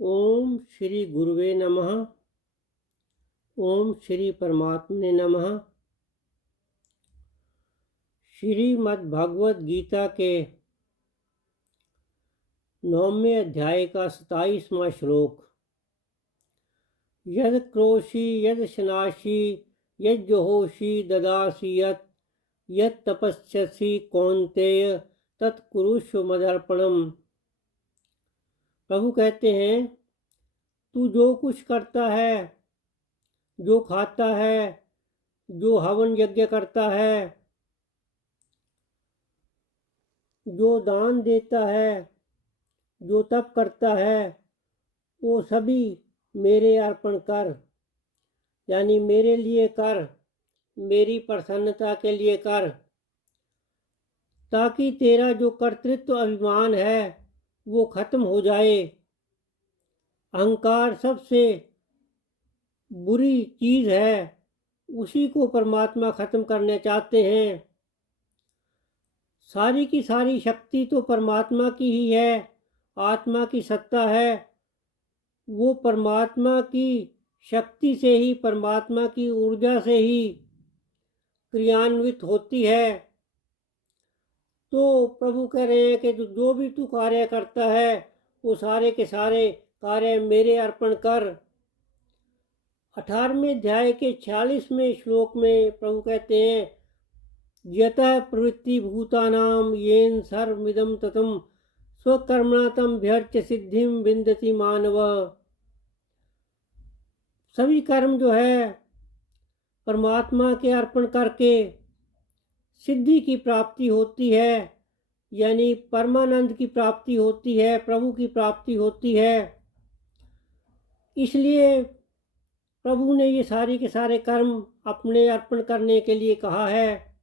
ओम श्री गुरुवे नमः। ओम श्री परमात्मने नमः। श्रीमद् भगवद गीता के 9वें अध्याय का 27वां श्लोक। यद क्रोशी यद शनाशी यद जोहोशी ददासी यत तपस्यसि कौन्तेय तत्कुरुष्व मदर्पणम। प्रभु कहते हैं, तू जो कुछ करता है, जो खाता है, जो हवन यज्ञ करता है, जो दान देता है, जो तप करता है, वो सभी मेरे अर्पण कर, यानी मेरे लिए कर, मेरी प्रसन्नता के लिए कर, ताकि तेरा जो कर्तृत्व अभिमान है वो खत्म हो जाए। अहंकार सबसे बुरी चीज़ है, उसी को परमात्मा खत्म करना चाहते हैं। सारी की सारी शक्ति तो परमात्मा की ही है, आत्मा की सत्ता है। वो परमात्मा की शक्ति से ही, परमात्मा की ऊर्जा से ही क्रियान्वित होती है। तो प्रभु कह रहे हैं कि जो भी तू कार्य करता है वो सारे के सारे कार्य मेरे अर्पण कर। 18वें अध्याय के 46वें श्लोक में प्रभु कहते हैं, यतः प्रवृत्ति भूतानाम येन सर्वमिदं ततं स्वकर्मणा तम भ्यर्च्य सिद्धिं विन्दति मानव। सभी कर्म जो है परमात्मा के अर्पण करके सिद्धि की प्राप्ति होती है, यानी परमानंद की प्राप्ति होती है, प्रभु की प्राप्ति होती है। इसलिए प्रभु ने ये सारे के सारे कर्म अपने अर्पण करने के लिए कहा है।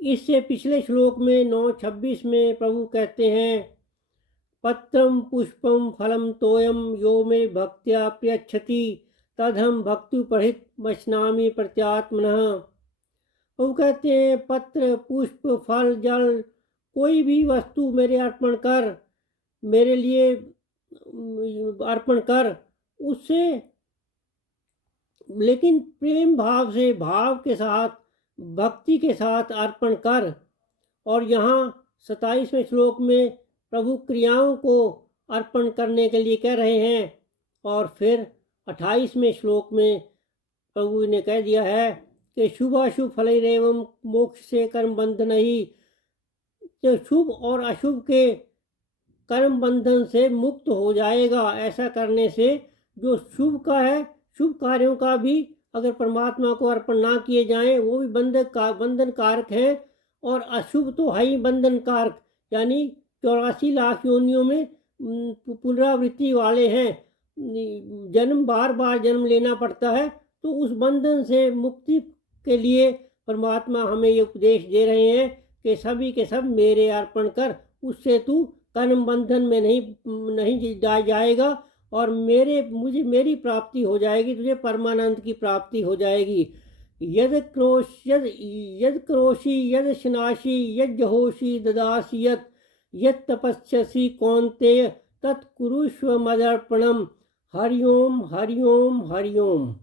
इससे पिछले श्लोक में 9:26 में प्रभु कहते हैं, पत्रम पुष्पम फलम तोयम यो मे भक्त्या प्रयच्छति तदहम भक्त्युपहृत वचनामि प्रत्यात्मनः। प्रभु कहते हैं, पत्र पुष्प फल जल कोई भी वस्तु मेरे अर्पण कर, मेरे लिए अर्पण कर, उससे लेकिन प्रेम भाव से, भाव के साथ, भक्ति के साथ अर्पण कर। और यहाँ 27वें श्लोक में प्रभु क्रियाओं को अर्पण करने के लिए कह रहे हैं। और फिर 28वें श्लोक में प्रभु ने कह दिया है कि शुभाशुभ फलैरेवं मोक्ष से कर्म बंधन ही। तो शुभ और अशुभ के कर्म बंधन से मुक्त हो जाएगा। ऐसा करने से जो शुभ का है, शुभ कार्यों का भी अगर परमात्मा को अर्पण ना किए जाएं, वो भी बंधन कारक हैं। और अशुभ तो है ही बंधन कारक, यानी 84 लाख योनियों में पुनरावृत्ति वाले हैं, जन्म बार बार जन्म लेना पड़ता है। तो उस बंधन से मुक्ति के लिए परमात्मा हमें ये उपदेश दे रहे हैं कि सभी के सब मेरे अर्पण कर, उससे तू कर्म बंधन में नहीं जाएगा और मेरी प्राप्ति हो जाएगी, तुझे परमानंद की प्राप्ति हो जाएगी। यद क्रोशी यद शनाशी यद जहोशी ददासी यत तपस्यसि कौन्तेय तत्कुरुष्व मदर्पणम। हरिओम हरिओम हरिओम।